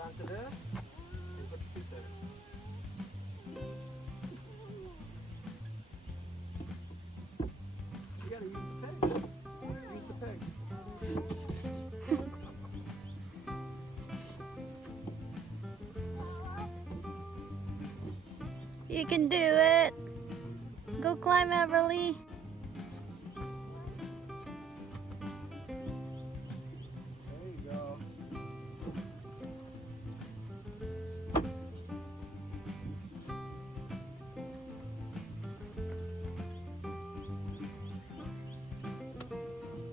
Hold on to this. And put your feet there. You gotta use the pegs. Use the pegs. You can do it. Go climb, Everly. There you go.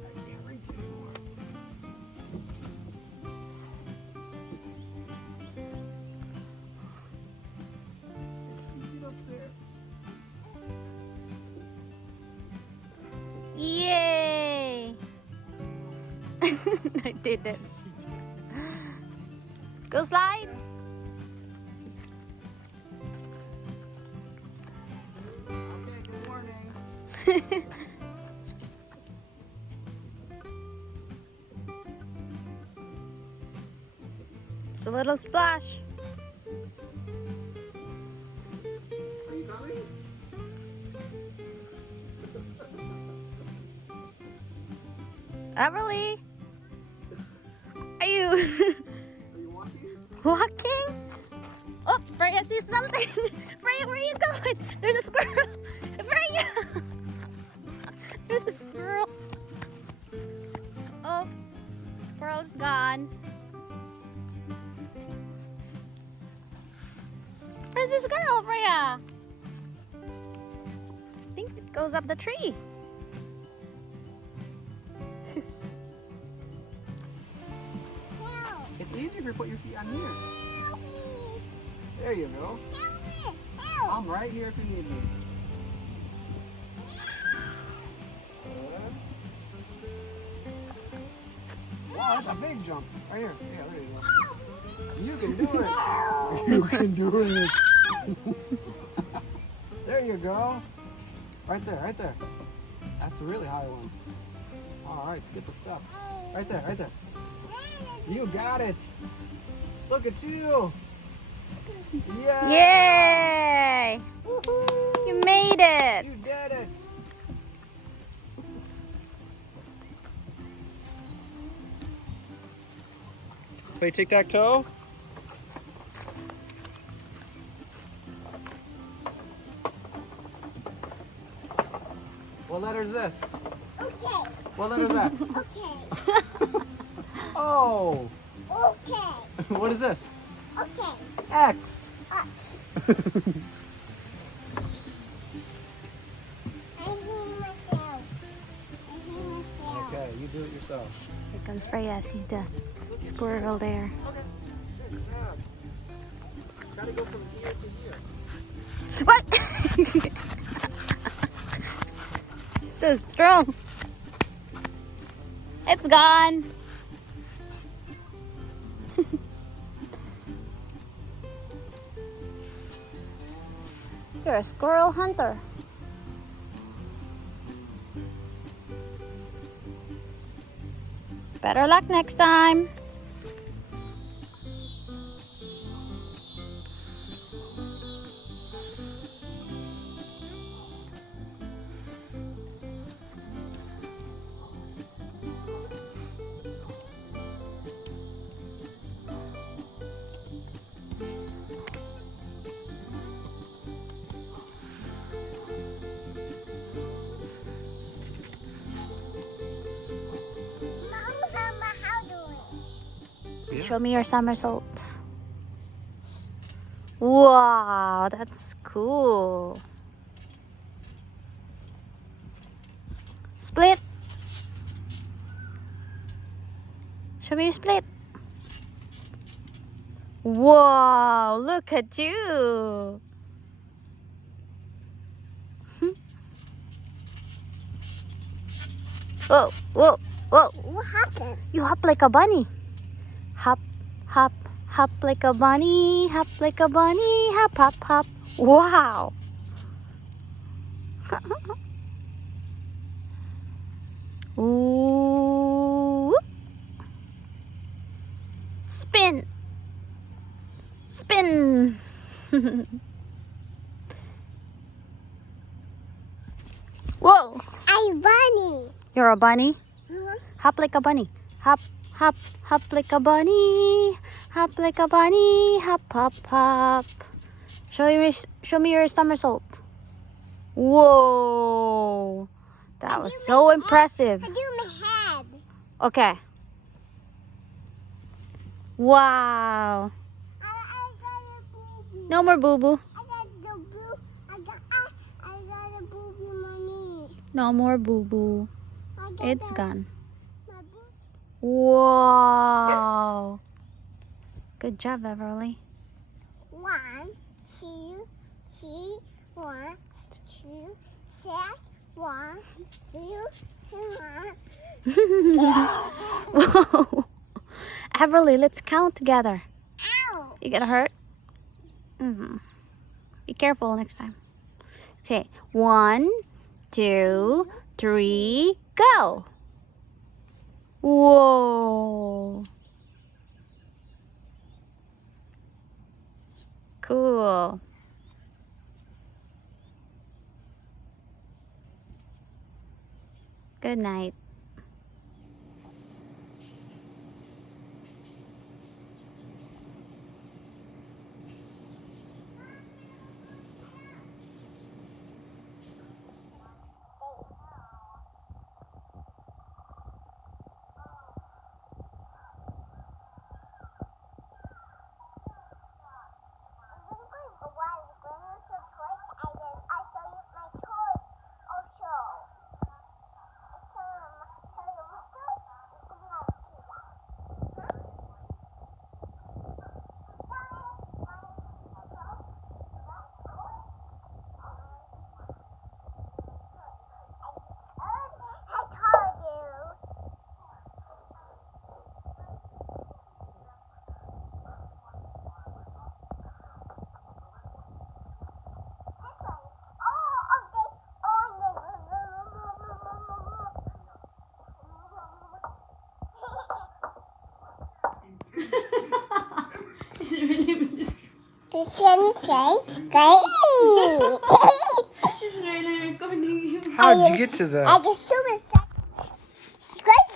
I can't reach anymore. See it up there. Yay! I did it. Go slide. Okay, good morning. It's a little splash. Are you coming? Everly, are you Are you walking? walking? Oh, Freya sees something. Freya, where are you going? There's a squirrel. Freya! There's a squirrel. Oh, squirrel's gone. Where's the squirrel, Freya? I think it goes up the tree. It's easier if you put your feet on here. There you go. I'm right here if you need me. Wow, that's a big jump. Right here. Yeah, there you go. You can do it. You can do it. There you go. Right there, right there. That's a really high one. All right, skip a step. Right there, right there. You got it. Look at you. Yeah. Yay! Woohoo. You made it. You did it. Play tic-tac-toe? What letter is this? Okay. What letter is that? Okay. Oh. Okay. What is this? Okay. X. Us. I hate myself. I hate myself. Okay, you do it yourself. Here comes Freya. Sees the squirrel there. Okay. Good job. Try to go from here to here. What? So strong. It's gone. You're a squirrel hunter. Better luck next time. Mama, how do it? Yeah. Show me your somersault. Wow, that's cool. Split. Show me your split. Wow, look at you. Whoa, whoa, whoa. What happened? You hop like a bunny. Hop, hop, hop like a bunny. Hop like a bunny. Hop, hop, hop. Wow. Ooh. Spin. Spin. Whoa. I'm bunny. You're a bunny? Huh? Hop like a bunny. Hop, hop, hop like a bunny. Hop like a bunny. Hop, hop, hop. Show me your somersault. Whoa. That was so impressive. I do my head. Okay. Wow. I got a booby. No more boo-boo. I got the boo. I got a booby in my knee. No more boo-boo. I got It's gone. my boo. Wow. Good job, Beverly. 1, 2, 3, 1, 2, 3, 1, 2, 3, 1. Whoa. Beverly, let's count together. Ow! You get hurt? Be careful next time. Okay, 1, 2, 3, go. Whoa. Cool. Good night. Sensei, great. It's really recording you. How did you get to I the? just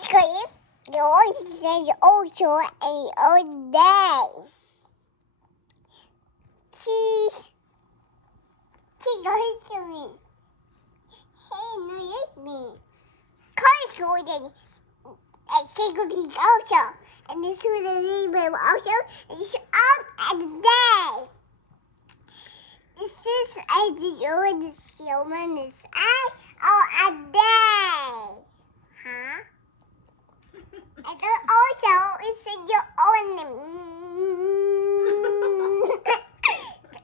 scream. You always say also and all day. She's going to me. Hey, no, hit me. Cause golden. And securities also. And this was the name also. And it's up and day. This is a deal and the human is I or a day. Huh? And then also it's in your own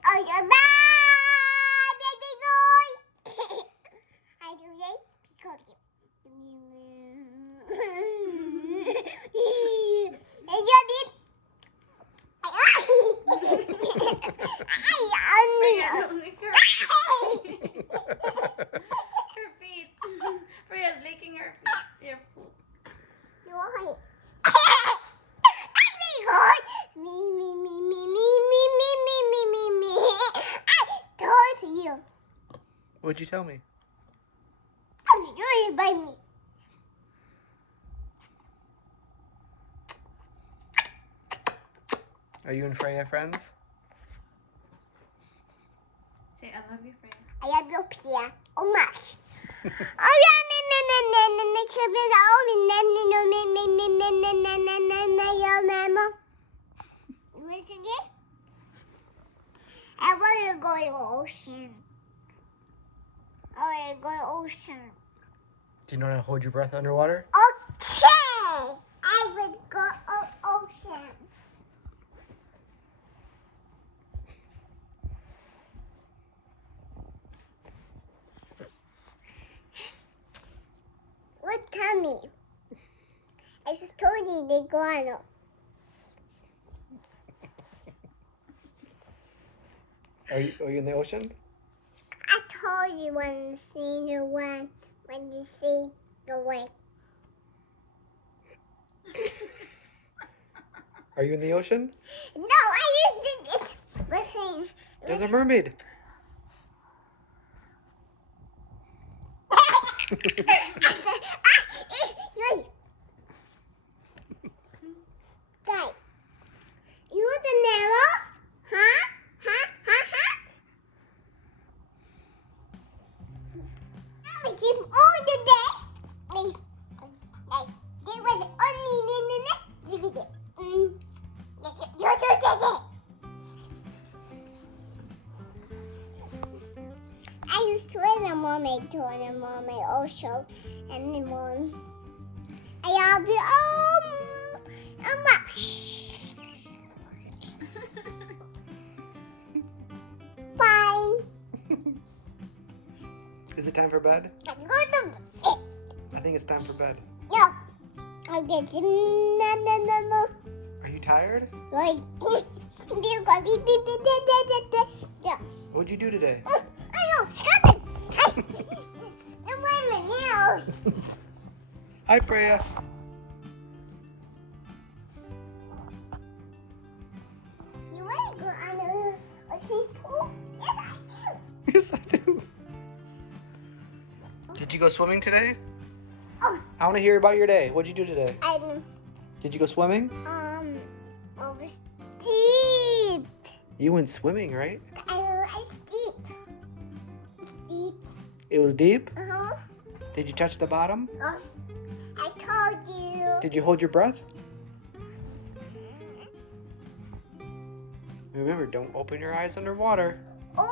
oh your baby boy. I do that because and your beep. Her feet. Freya's licking her feet. Your foot. Why? Me. I told you. What'd you tell me? I'm doing it by me. Are you and Freya friends? Say, I love you, Freya. I love your Pia. Oh, much. Oh, yeah, listen again. I want to go to the ocean. I want to go to the ocean. Do you know how to hold your breath underwater? Okay. I would go to the ocean. What tummy? I just told you to go on. Are you in the ocean? I told you when the sea when you see the wave. Are you in the ocean? No, I didn't. Listen. There's a mermaid. Guys, you want the narrow? Huh? We keep all the day. There was only look at it. I used to in a mermaid also, and the mom. I'll be fine. Is it time for bed? Go to I think it's time for bed. no. I'll get no. Are you tired? Like What'd you do today? I know. Stop it. I'm wearing my nails. Hi, Freya. You want to go on a swimming pool? Yes, I do. Did you go swimming today? Oh, I want to hear about your day. What'd you do today? I Did you go swimming? over steep. You went swimming, right? I steep. Steep. It was deep? Uh-huh. Did you touch the bottom? I told you. Did you hold your breath? Remember, don't open your eyes underwater. Okay,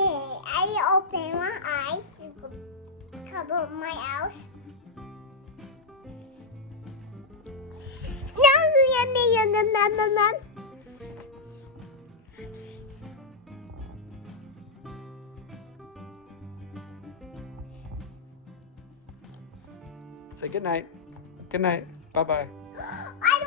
I open my eyes to cover my eyes. No, mom. Say good night. Good night. Bye-bye. I